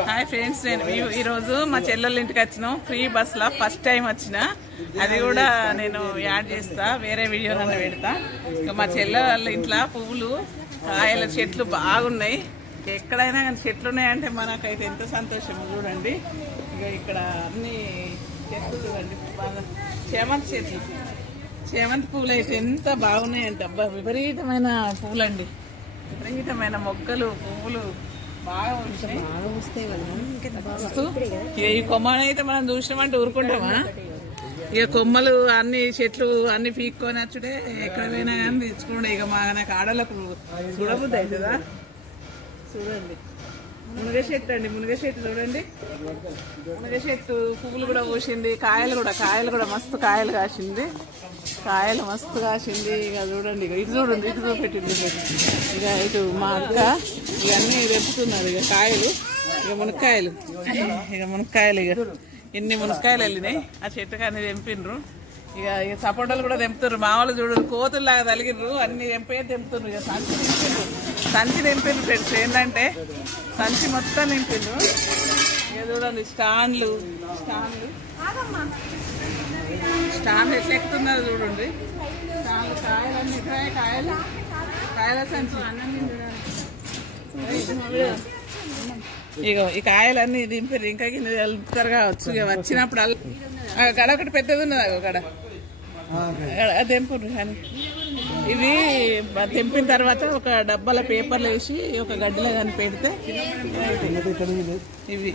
Hi friends, నేను ఈరోజు మా చెల్లెళ్ళ ఇంటికి వచ్చినాం. ఫ్రీ బస్లో ఫస్ట్ టైం వచ్చిన. అది కూడా నేను యాడ్ చేస్తా, వేరే వీడియోలో పెడతా. ఇంకా మా చెల్లెళ్ళ ఇంట్లో పువ్వులు కాయల చెట్లు బాగున్నాయి. ఎక్కడైనా కానీ చెట్లు ఉన్నాయంటే మనకైతే ఎంత సంతోషం. చూడండి, ఇక ఇక్కడ అన్ని చెట్లు చూడండి, బాగా చేమంతి చెట్లు, చేమంతి పువ్వులు అయితే ఎంత బాగున్నాయంటే అబ్బా, విపరీతమైన పువ్వులండి, విపరీతమైన మొక్కలు పువ్వులు బాగా ఉంటాయి. ఇక ఈ కొమ్మని అయితే మనం చూసినామంటే ఊరుకుంటామా? ఇక కొమ్మలు అన్ని చెట్లు అన్ని పీక్కొని వచ్చుడే ఎక్కడ పోయినా కానీ తెచ్చుకోండి. ఇక మా నాకు ఆడలకు చూడబుద్ది అవుతుందా? చూడండి, మునగ చెట్టు అండి, మునగ చెట్టు చూడండి, మునగ చెట్టు పువ్వులు కూడా పూసింది. కాయలు కూడా మస్తు కాయలు కాసింది, కాయలు మస్తు కాసింది. ఇక చూడండి, ఇక ఇటు చూడండి, ఇటు చూపెట్టింది. ఇక ఇటు మా అక్క ఇవన్నీ తెంపుతున్నారు. ఇక కాయలు, ఇక మునక్కాయలు, ఇక ఎన్ని మునక్కాయలు వెళ్ళినాయి ఆ చెట్టుకి, అన్ని తెంపిండ్రు. ఇక సపోటాలు కూడా తెంపుతారు. మామూలు చూడరు, కోతుల్లాగా తలిగిర్రు, అన్ని తెంపుతున్నారు. ఇక సంచి తెంపిండ్రు ఫ్రెండ్స్. ఏంటంటే సంచి మొత్తం నింపిండ్రు. ఇక చూడండి, స్టాండ్లు ఎట్లా ఎక్కుతున్నారు చూడండి. స్టాండ్లు, కాయలన్నీ కాయల సంచి. ఇక ఈ కాయలన్నీ దింపారు. ఇంకా కింద వెళ్తారు కావచ్చు. ఇక వచ్చినప్పుడు గడ ఒకటి పెద్దది ఉన్నది, గడ తెంపురు. కానీ ఇవి తెంపిన తర్వాత ఒక డబ్బాల పేపర్లు వేసి ఒక గడ్డలో కానీ పెడితే ఇవి.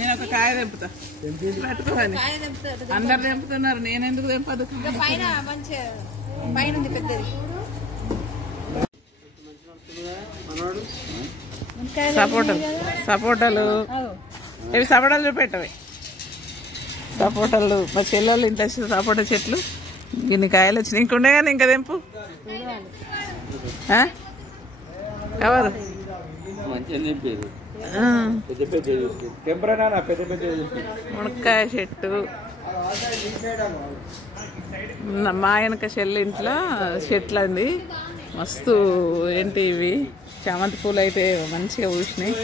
నేను ఒక కాయ తెంపుతా, పట్టుకోవాలి. అందరు తెంపుతున్నారు, నేను ఎందుకు తెంపదు? సపోటాలు ఇవి సపోటాలు చూపెట్టవి. సపోటాలు మా చెల్లెళ్ళు ఇంట్లో సపోటా చెట్లు ఇన్ని కాయలు వచ్చినాయి. ఇంకుండే కానీ ఇంకా తెంపు కవరు. మునక్కాయ చెట్టు మా వెనక చెల్లి ఇంట్లో చెట్లు అండి, మస్తు. ఏంటి ఇవి చామంతి పూలు అయితే మంచిగా పూసినాయి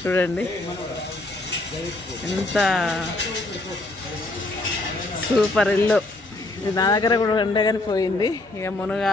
చూడండి, ఎంత సూపర్ ఇల్లు. ఇది నా దగ్గర కూడా ఉండే కానీ పోయింది. ఇక మునగ